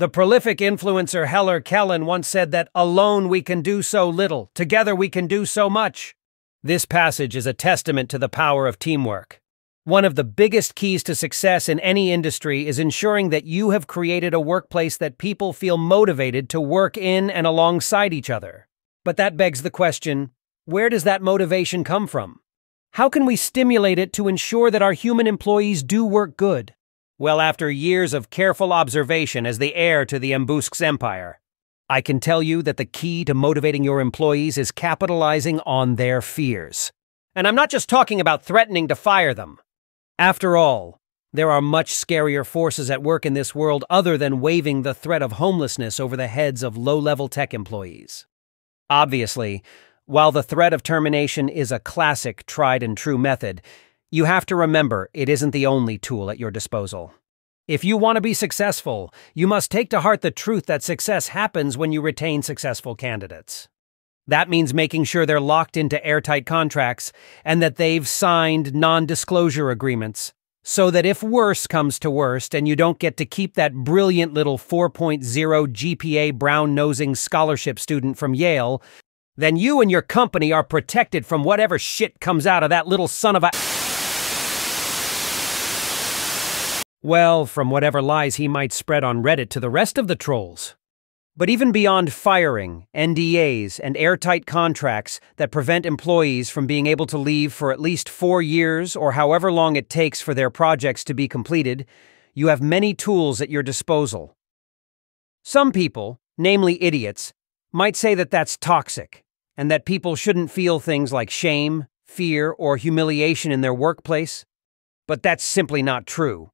The prolific influencer Heller Kelin once said that alone we can do so little, together we can do so much. This passage is a testament to the power of teamwork. One of the biggest keys to success in any industry is ensuring that you have created a workplace that people feel motivated to work in and alongside each other. But that begs the question, where does that motivation come from? How can we stimulate it to ensure that our human employees do work good? Well, after years of careful observation as the heir to the Mbusque's empire, I can tell you that the key to motivating your employees is capitalizing on their fears. And I'm not just talking about threatening to fire them. After all, there are much scarier forces at work in this world other than waving the threat of homelessness over the heads of low-level tech employees. Obviously, while the threat of termination is a classic tried-and-true method, you have to remember it isn't the only tool at your disposal. If you want to be successful, you must take to heart the truth that success happens when you retain successful candidates. That means making sure they're locked into airtight contracts and that they've signed non-disclosure agreements, so that if worse comes to worst and you don't get to keep that brilliant little 4.0 GPA brown-nosing scholarship student from Yale, then you and your company are protected from whatever shit comes out of that little son of a... Well, from whatever lies he might spread on Reddit to the rest of the trolls. But even beyond firing, NDAs, and airtight contracts that prevent employees from being able to leave for at least 4 years or however long it takes for their projects to be completed, you have many tools at your disposal. Some people, namely idiots, might say that that's toxic, and that people shouldn't feel things like shame, fear, or humiliation in their workplace. But that's simply not true.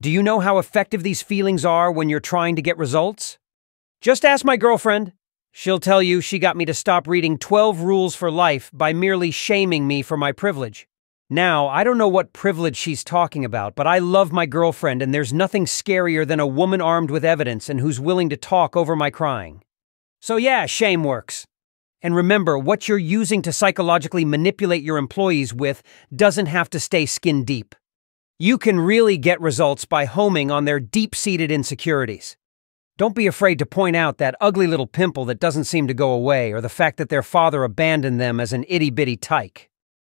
Do you know how effective these feelings are when you're trying to get results? Just ask my girlfriend. She'll tell you she got me to stop reading 12 Rules for Life by merely shaming me for my privilege. Now, I don't know what privilege she's talking about, but I love my girlfriend and there's nothing scarier than a woman armed with evidence and who's willing to talk over my crying. So yeah, shame works. And remember, what you're using to psychologically manipulate your employees with doesn't have to stay skin deep. You can really get results by homing on their deep-seated insecurities. Don't be afraid to point out that ugly little pimple that doesn't seem to go away or the fact that their father abandoned them as an itty-bitty tyke.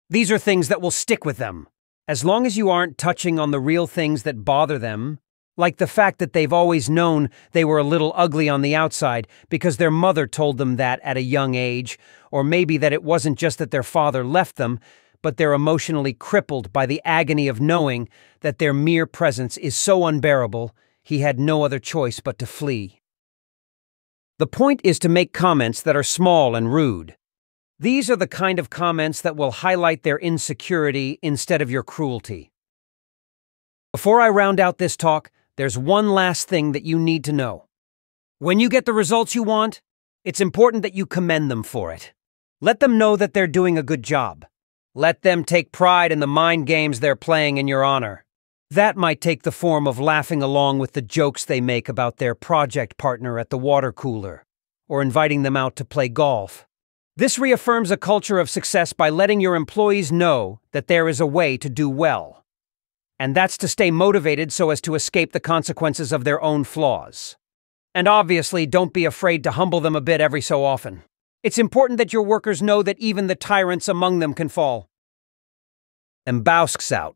These are things that will stick with them. As long as you aren't touching on the real things that bother them, like the fact that they've always known they were a little ugly on the outside because their mother told them that at a young age, or maybe that it wasn't just that their father left them, but they're emotionally crippled by the agony of knowing that their mere presence is so unbearable, he had no other choice but to flee. The point is to make comments that are small and rude. These are the kind of comments that will highlight their insecurity instead of your cruelty. Before I round out this talk, there's one last thing that you need to know. When you get the results you want, it's important that you commend them for it. Let them know that they're doing a good job. Let them take pride in the mind games they're playing in your honor. That might take the form of laughing along with the jokes they make about their project partner at the water cooler, or inviting them out to play golf. This reaffirms a culture of success by letting your employees know that there is a way to do well. And that's to stay motivated so as to escape the consequences of their own flaws. And obviously, don't be afraid to humble them a bit every so often. It's important that your workers know that even the tyrants among them can fall. Mbusque's out.